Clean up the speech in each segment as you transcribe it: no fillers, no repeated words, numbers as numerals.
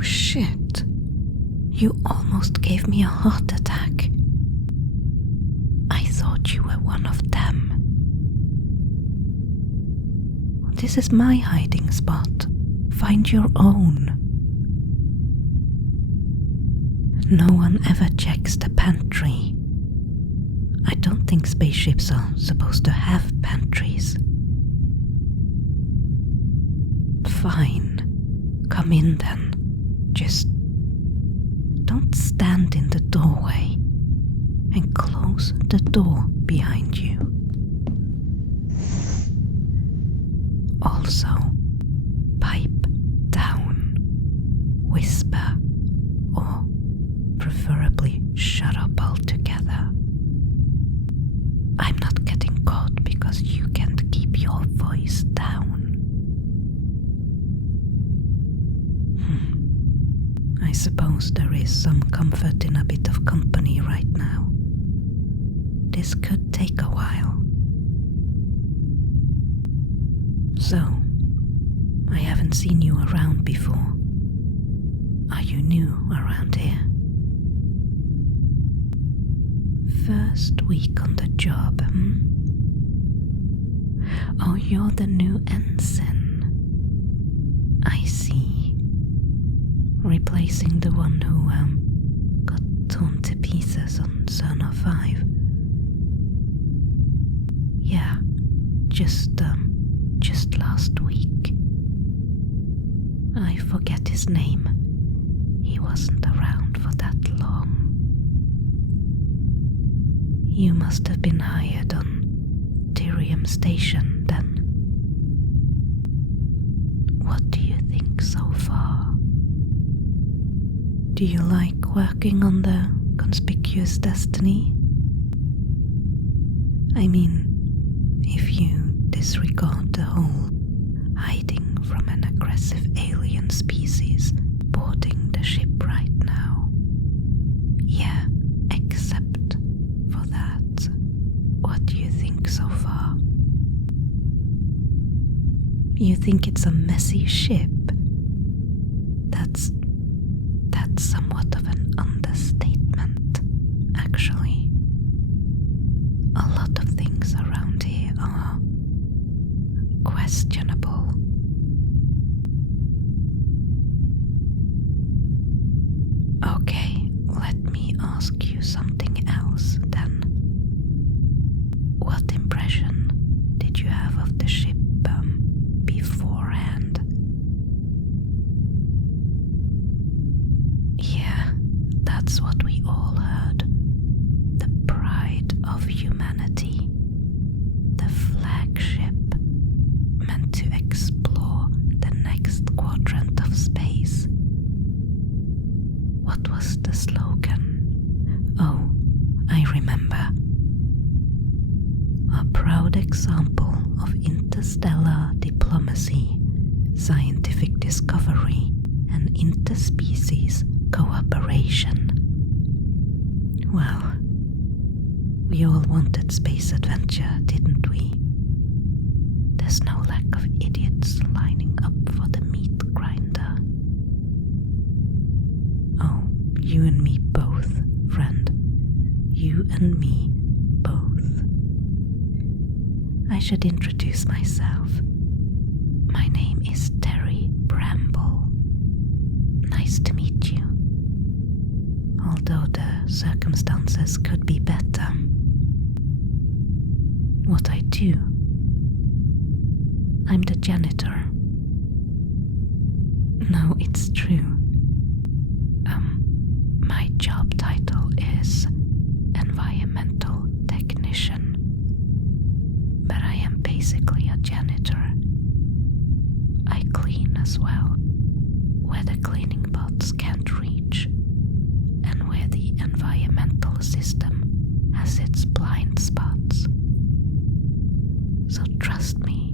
Oh shit. You almost gave me a heart attack. I thought you were one of them. This is my hiding spot. Find your own. No one ever checks the pantry. I don't think spaceships are supposed to have pantries. Fine. Come in then. Just don't stand in the doorway and close the door behind you. Also, pipe down, whisper, or preferably shut up altogether. I'm not getting caught because you can't keep your voice down. I suppose there is some comfort in a bit of company right now. This could take a while. So, I haven't seen you around before. Are you new around here? First week on the job, Oh, you're the new ensign. I see. Replacing the one who, got torn to pieces on Cerner 5. Yeah, just last week. I forget his name. He wasn't around for that long. You must have been hired on Tyrium Station then. What do you think so far? Do you like working on the conspicuous destiny? I mean, if you disregard the whole hiding from an aggressive alien species boarding the ship right now. Yeah, except for that. What do you think so far? You think it's a messy ship? That's somewhat of an understatement, actually. A lot of things around here are questionable. Okay, let me ask you something else then. What impression did you have of the ship beforehand? Yeah, that's what we all heard. The pride of humanity. The flagship meant to explore the next quadrant of space. What was the slogan? Oh, I remember. A proud example of interstellar diplomacy, scientific discovery, and interspecies cooperation. Well, we all wanted space adventure, didn't we? There's no lack of idiots lining up for the meat grinder. Oh, you and me both, friend. You and me both. I should introduce myself. My name is Terry Bramble. Nice to meet you. Although the circumstances could be better. What I do? I'm the janitor. No, it's true. My job title is environmental technician. But I am basically a janitor. I clean as well, where the cleaning bots can't reach, and where the environmental system has its blind spots. So trust me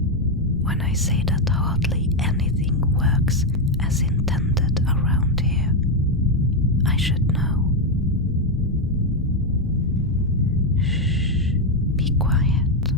when I say that hardly anything works as intended around here. I should know. Shh, be quiet.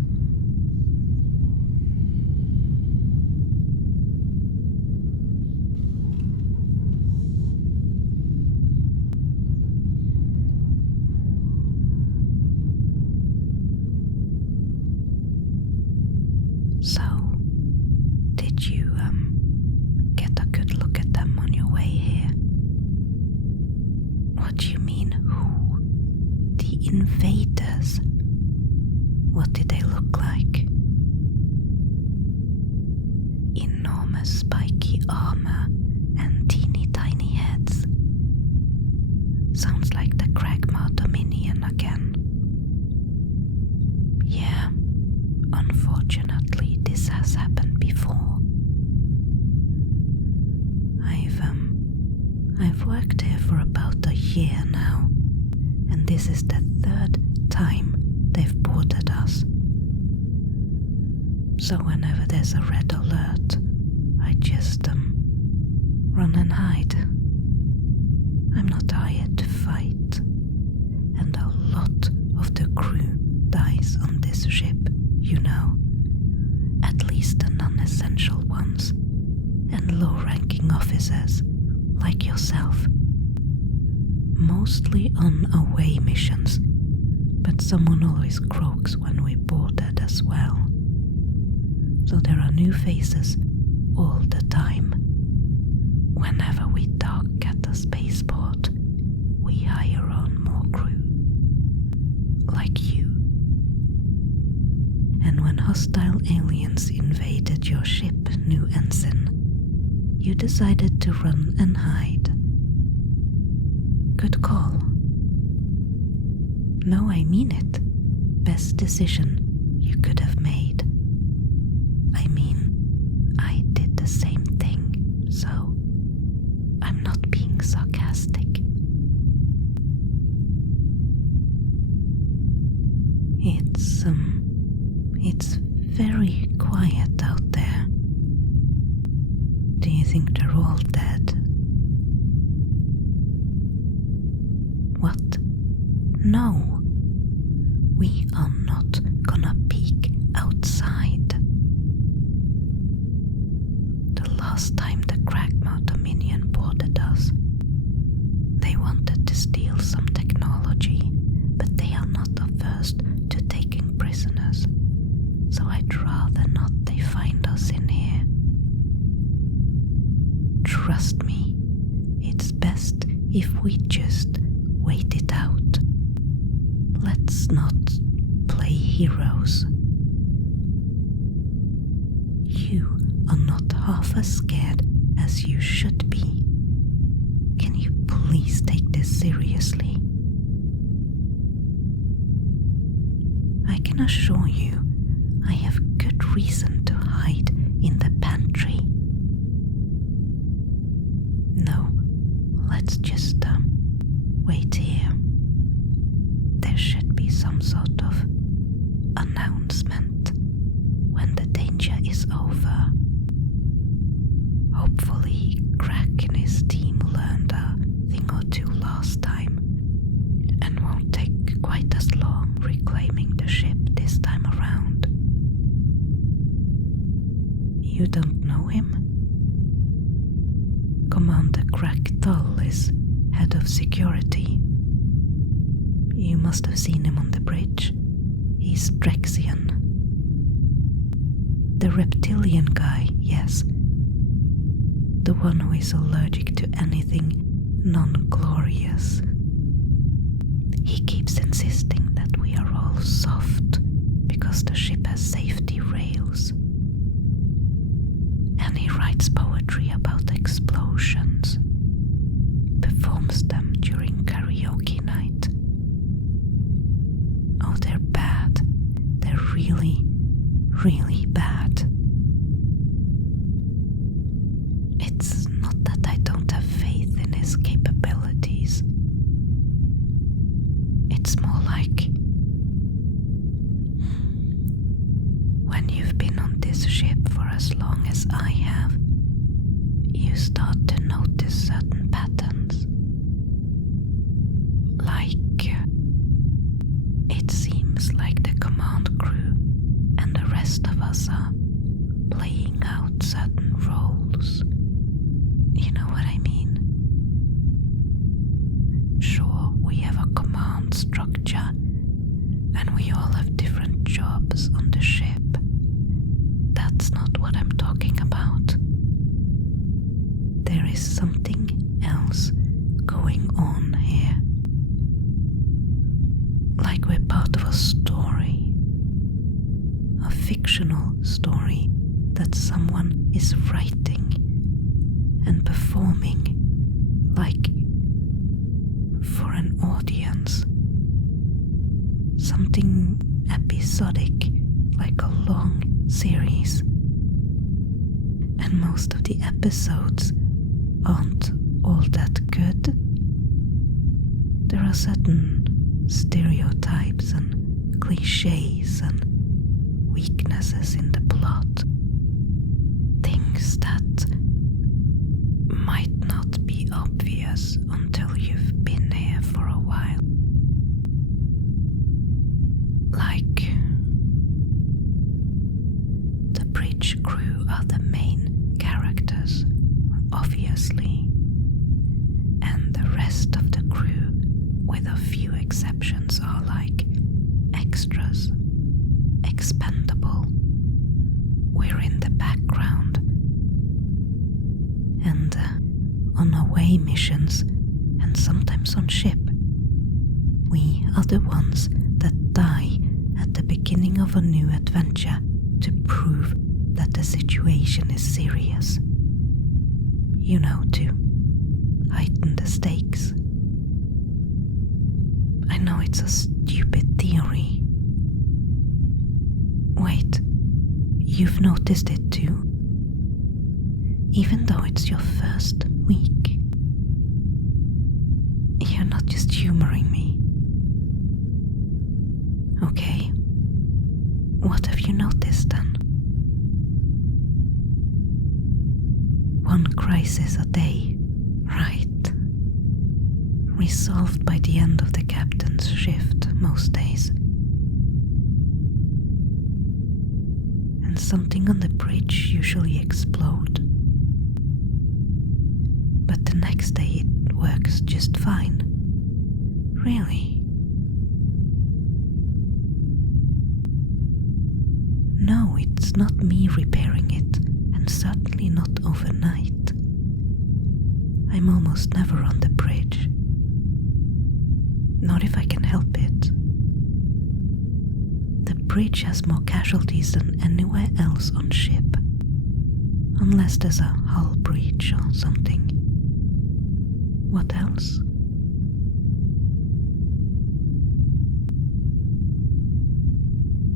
enormous spiky armor and teeny tiny heads. Sounds like the Kragma Dominion again. Yeah, unfortunately this has happened before. I've worked here for about a year now, and this is the third time they've boarded us. So whenever there's a red alert, I just run and hide. I'm not hired to fight, and a lot of the crew dies on this ship, you know. At least the non-essential ones, and low-ranking officers like yourself. Mostly on away missions, but someone always croaks when we boarded as well. So there are new faces all the time. Whenever we dock at the spaceport, we hire on more crew. Like you. And when hostile aliens invaded your ship, New Ensign, you decided to run and hide. Good call. No, I mean it. Best decision you could have made. I mean, I did the same thing, so I'm not being sarcastic. It's very quiet out there. Do you think they're all dead? What? No. We are not gonna peek outside. The last time the Kragma Dominion boarded us, they wanted to steal some technology, but they are not averse to taking prisoners, so I'd rather not they find us in here. Trust me, it's best if we just wait it out. Let's not play heroes. You are not half as scared as you should be. Can you please take this seriously? I can assure you, I have good reason to hide in the pantry. No, let's just wait here. There should be some sort of announcement when the danger is over. Hopefully, Crack and his team learned a thing or two last time and won't take quite as long reclaiming the ship this time around. You don't know him? Commander Crack Tull is head of security. You must have seen him on the bridge. He's Drexian. The reptilian guy, yes. The one who is allergic to anything non-glorious. He keeps insisting that we are all soft because the ship has safety rails. And he writes poetry about explosions, performs them during karaoke night. Oh, they're bad. They're really, really bad. It's not that I don't have faith in his capabilities. It's more like when you've been on this ship for as long as I have, you start to notice certain patterns. Like, it seems like the command crew and the rest of us are playing out certain roles. You know what I mean? Sure, we have a command structure, and we all have different jobs on the ship. That's not what I'm talking about. There is something else going on here. Like we're part of a story. A fictional story that someone is writing and performing like for an audience. Something episodic, like a long series. And most of the episodes aren't all that good. There are certain stereotypes and cliches and weaknesses in the plot. Things that might not be obvious until you've been here for a while. Like, the bridge crew are the main characters, obviously, and the rest of the crew, with a few exceptions, are like extras, expendable. We're in the background. And on away missions, and sometimes on ship, we are the ones that die at the beginning of a new adventure to prove that the situation is serious. You know, to heighten the stakes. I know it's a stupid theory. Wait, you've noticed it too? Even though it's your first week. You're not just humoring me. Okay, what have you noticed then? One crisis a day, right? Resolved by the end of the captain's shift most days. And something on the bridge usually explode. But the next day it works just fine. Really? No, it's not me repairing it, and certainly not overnight. I'm almost never on the bridge. Not if I can help it. The bridge has more casualties than anywhere else on ship. Unless there's a hull breach or something. What else?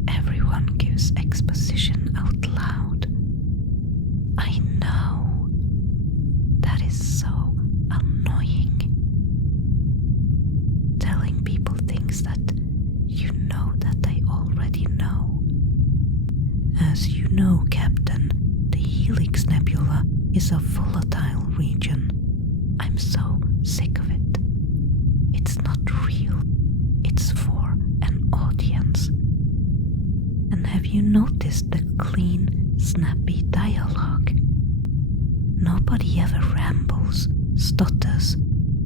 Everyone gives exposition out loud. I know. That is so annoying. Telling people things that you know that they already know. As you know, Captain, the Helix Nebula is a volatile region. I'm so sick of it. It's not real. It's for an audience. And have you noticed the clean, snappy dialogue? Nobody ever rambles, stutters.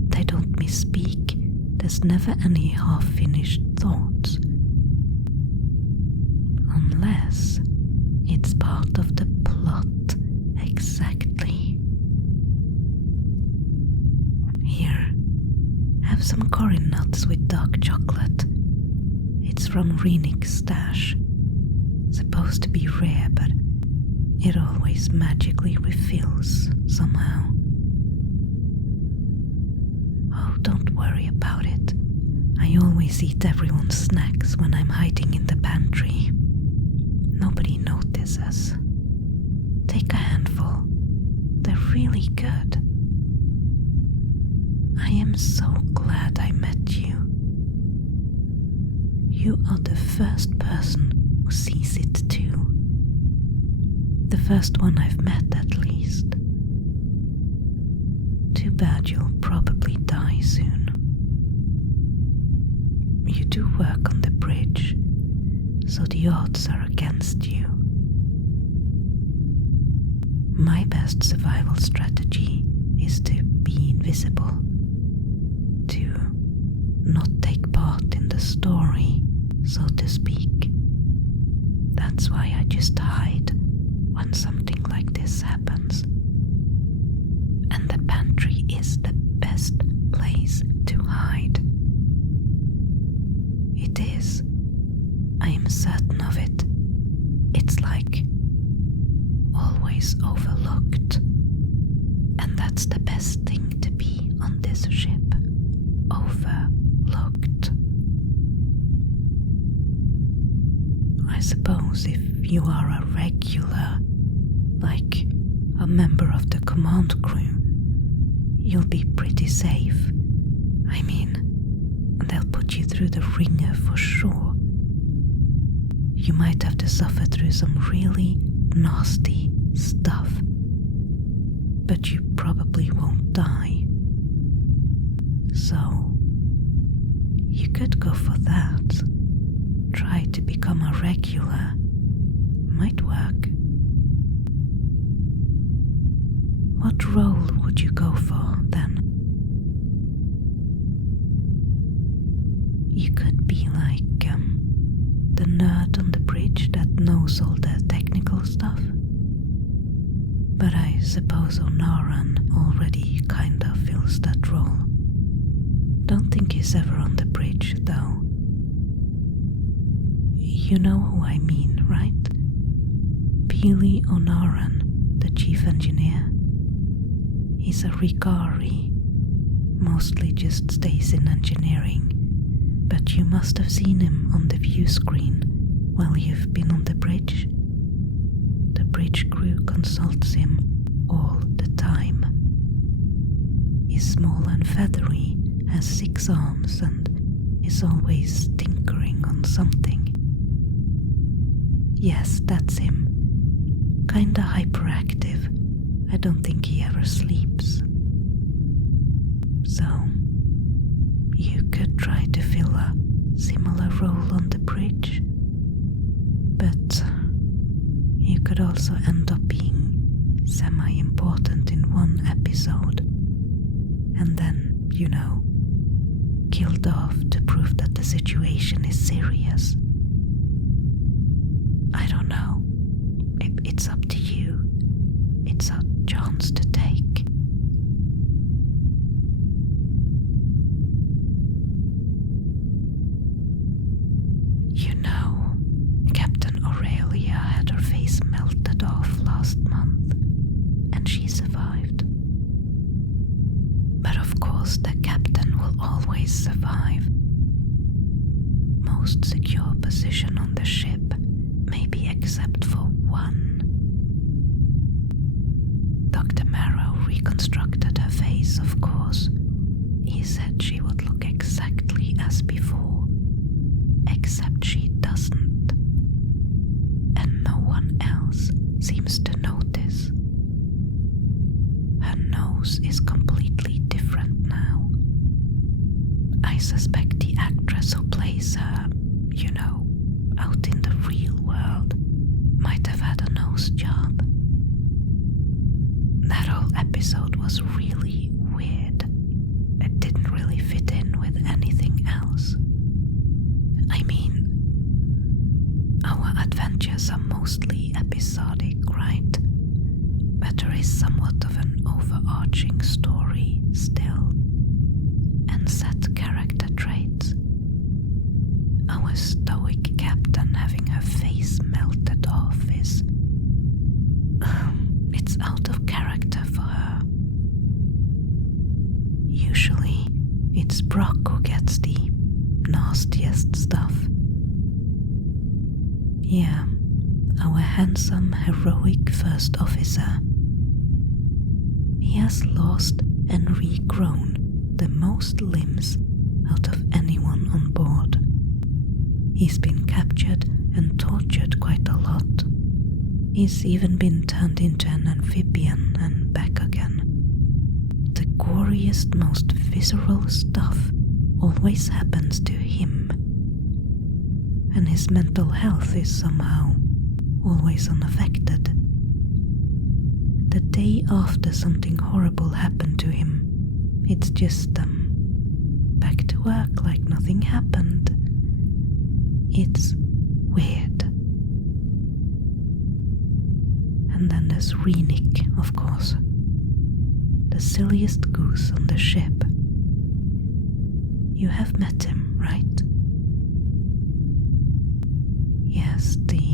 They don't misspeak. There's never any half-finished thoughts. Unless it's part of the plot, exactly. Here, have some Corin nuts with dark chocolate. It's from Renik's stash. Supposed to be rare, but it always magically refills somehow. Oh, don't worry about it. I always eat everyone's snacks when I'm hiding in the pantry. Nobody notices. Take a handful. They're really good. I am so glad I met you. You are the first person who sees it too. The first one I've met, at least. Too bad you'll probably die soon. You do work on the bridge, so the odds are against you. My best survival strategy is to be invisible, to not take part in the story, so to speak. That's why I just hide when something like this happens. And the pantry is the best place to hide. It is. I am certain of it. It's like always overlooked. And that's the best thing to be on this ship. Overlooked. I suppose if you are a regular, like a member of the command crew, you'll be pretty safe. I mean, they'll put you through the ringer for sure. You might have to suffer through some really nasty stuff, but you probably won't die. So, you could go for that. Try to become a regular. Might work. What role would you go for then? You could be like the nerd on the bridge that knows all the technical stuff. But I suppose Onaran already kinda fills that role. Don't think he's ever on the bridge though. You know who I mean, right? Peely Onaran, the chief engineer. He's a Rikari, mostly just stays in engineering, but you must have seen him on the view screen while you've been on the bridge. The bridge crew consults him all the time. He's small and feathery, has 6 arms, and is always tinkering on something. Yes, that's him. Kinda hyperactive. I don't think he ever sleeps. So, you could try to fill a similar role on the bridge, but you could also end up being semi-important in one episode, and then, killed off to prove that the situation is serious. I don't know. It's up to you. It's a chance to take. Captain Aurelia had her face melted off last month, and she survived. But of course the captain will always survive. Most secure position on the ship, maybe except for one. Dr. Marrow reconstructed her face, of course. He said she would look exactly as before, except she doesn't. And no one else seems to notice. Her nose is completely different now. I suspect the actress who plays her, out in the real world, might have had a nose job. That whole episode was really weird. It didn't really fit in with anything else. I mean, our adventures are mostly episodic, right? But there is somewhat of an overarching story still, and set character traits. Our stoic captain having her face melted off is... it's out of character for her. Usually, it's Brock who gets the nastiest stuff. Yeah, our handsome, heroic first officer. He has lost and regrown the most limbs out of anyone on board. He's been captured and tortured quite a lot. He's even been turned into an amphibian and back again. The goriest, most visceral stuff always happens to him. And his mental health is somehow always unaffected. The day after something horrible happened to him, it's just back to work like nothing happened. It's weird. And then there's Renick, of course. The silliest goose on the ship. You have met him, right? Yes, the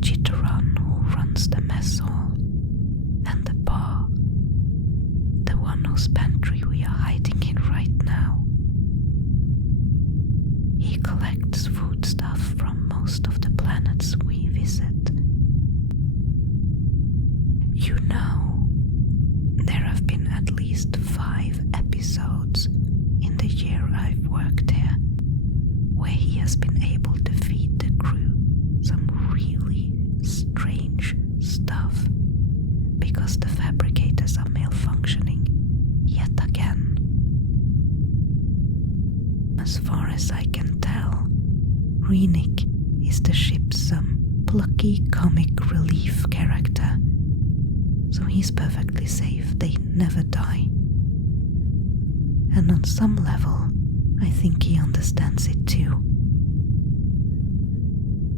Chitaran who runs the mess hall. You know, there have been at least 5 episodes in the year I've worked here where he has been able to feed the crew some really strange stuff because the fabricators are malfunctioning yet again. As far as I can tell, Renik is the ship's plucky comic relief character, so he's perfectly safe. They never die. And on some level, I think he understands it too.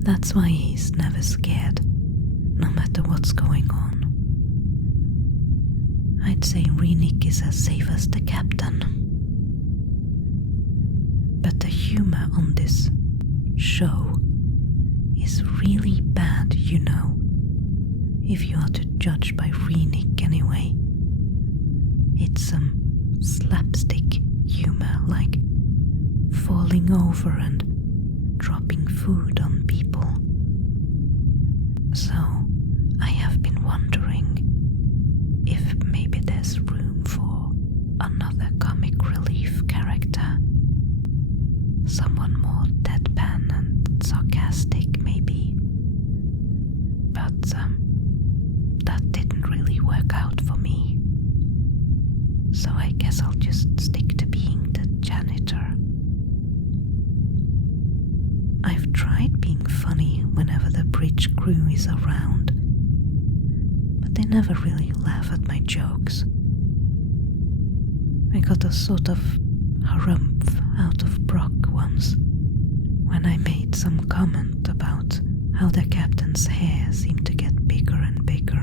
That's why he's never scared, no matter what's going on. I'd say Renik is as safe as the captain. But the humor on this show is really bad, you know, if you are to judge by Renik anyway. It's some slapstick humor, like falling over and dropping food on people. So I have been wondering if maybe there's room for another comic relief character. Someone more deadpan and sarcastic, maybe. But that didn't really work out for me. So I guess I'll just stick to being the janitor. I've tried being funny whenever the bridge crew is around, but they never really laugh at my jokes. I got a sort of harumph out of Brock once when I made some comment about how the captain's hair seemed to get bigger and bigger.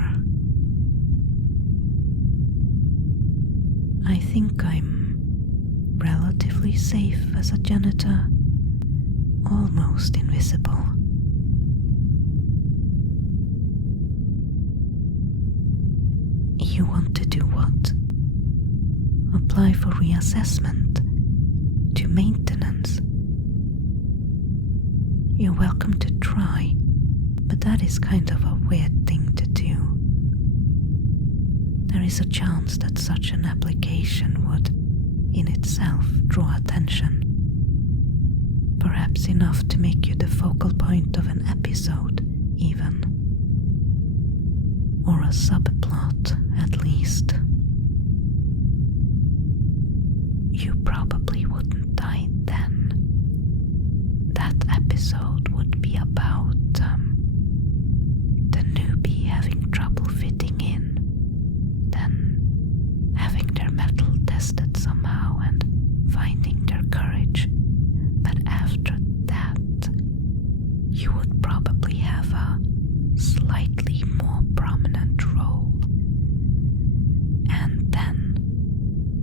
I think I'm relatively safe as a janitor, almost invisible. You want to do what? Apply for reassessment to maintenance. You're welcome to try, but that is kind of a weird thing to do. There is a chance that such an application would, in itself, draw attention. Perhaps enough to make you the focal point of an episode, even. Or a subplot, at least. You probably wouldn't die then. That episode would be about the newbie having trouble fitting in, then having their metal tested somehow and finding their courage. But after that, you would probably have a slightly more prominent role. And then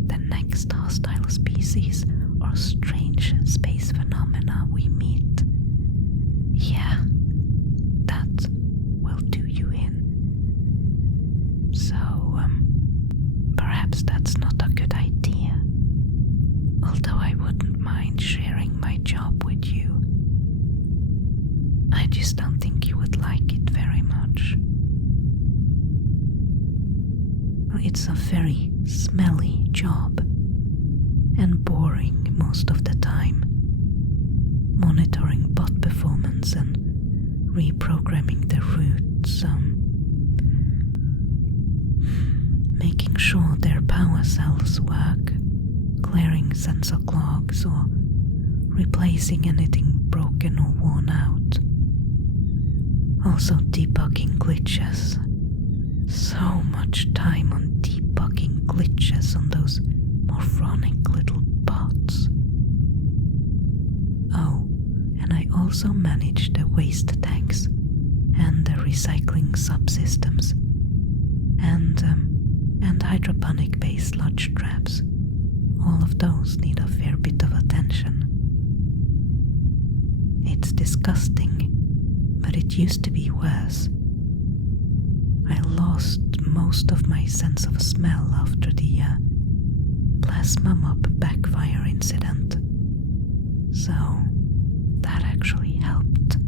the next hostile species or strange space phenomena we meet, yeah, that will do you in. So, perhaps that's not a good idea. Although I wouldn't mind sharing my job with you. I just don't think you would like it very much. It's a very smelly job and boring most of the time. Monitoring bot performance and reprogramming the routes, making sure their power cells work, clearing sensor clogs or replacing anything broken or worn out. Also debugging glitches. So much time on debugging glitches on those moronic little bots. Oh, and I also manage the waste tanks and the recycling subsystems and hydroponic-based sludge traps. All of those need a fair bit of attention. It's disgusting, but it used to be worse. I lost most of my sense of smell after the plasma mob backfire incident. So that actually helped.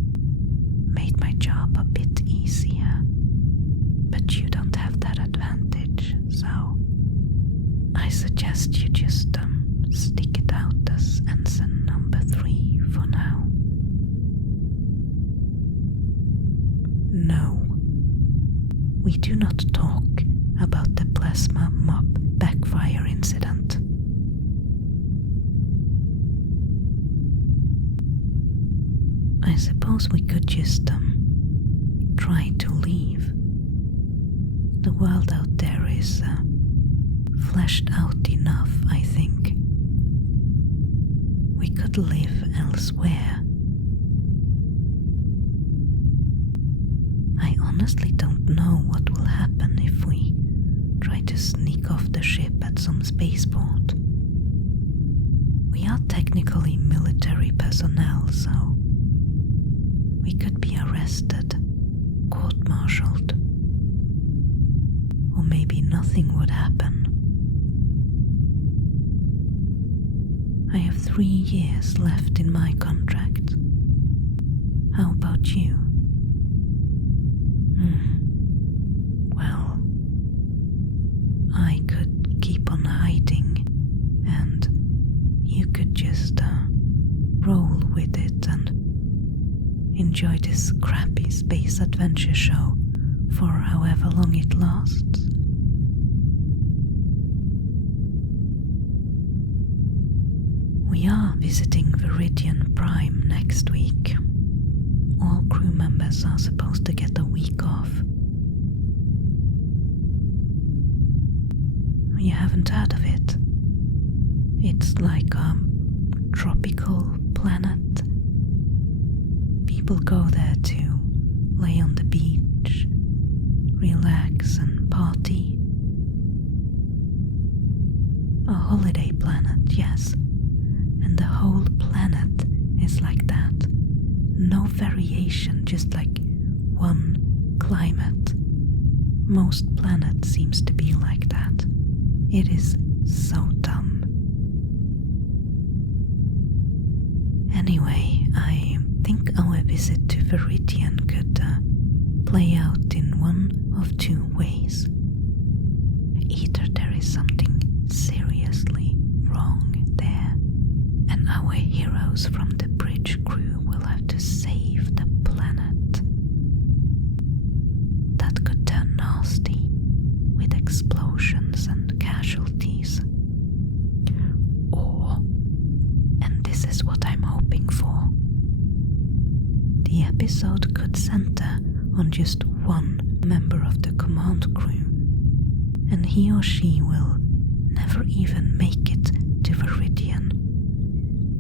Made my job a bit easier. But you don't have that suggest you just stick it out as ensign number 3 for now. No, we do not talk about the plasma mob backfire incident. I suppose we could just try to leave. The world out there is fleshed out enough, I think. We could live elsewhere. I honestly don't know what will happen if we try to sneak off the ship at some spaceport. We are technically military personnel, so we could be arrested, court-martialed, or maybe nothing would happen. I have 3 years left in my contract. How about you? Well, I could keep on hiding, and you could just roll with it and enjoy this crappy space adventure show for however long it lasts. We are visiting Viridian Prime next week. All crew members are supposed to get a week off. You haven't heard of it? It's like a tropical planet. People go there to lay on the beach, relax and party. A holiday planet, yes. And the whole planet is like that. No variation, just like one climate. Most planets seems to be like that. It is so dumb. Anyway, I think our visit to Viridian could play out in one of 2 ways. Either there is something seriously wrong there, and our heroes from the bridge crew will have to save the planet. That could turn nasty, with explosions and casualties. Or, and this is what I'm hoping for, the episode could center on just one member of the command crew, and he or she will never even make it to Viridian.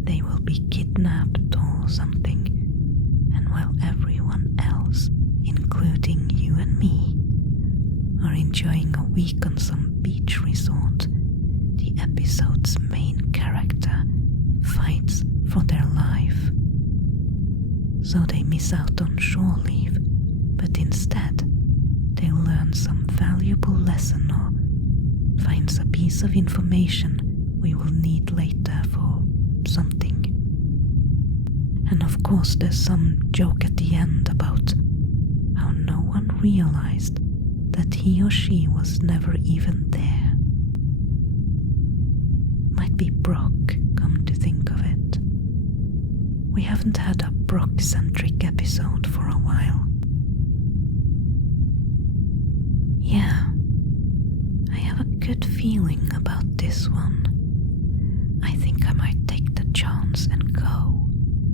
They will be kidnapped or something, and while everyone else, including you and me, are enjoying a week on some beach resort, the episode's main character fights for their life. So they miss out on shore leave, but instead they'll learn some valuable lesson or finds a piece of information we will need later for something. And of course there's some joke at the end about how no one realized that he or she was never even there. Might be Brock, come to think of it. We haven't had a Brock-centric episode for a while. Yeah, I have a good feeling about this one. I think I might take the chance and go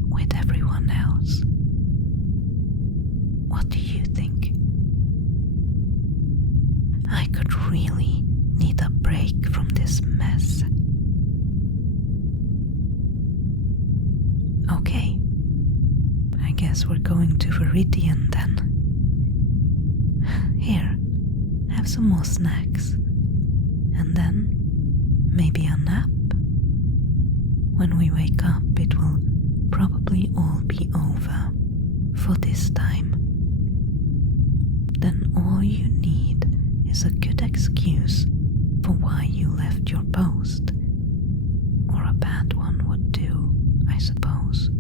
with everyone else. What do you think? I could really need a break from this mess. Okay, I guess we're going to Viridian then. Here, have some more snacks, and then maybe a nap. When we wake up, it will probably all be over for this time. Then all you need is a good excuse for why you left your post, or a bad one would do, I suppose.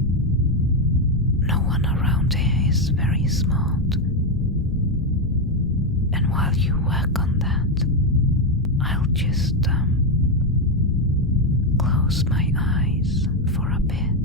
No one around here is very smart. And while you work on that, I'll just close my eyes for a bit.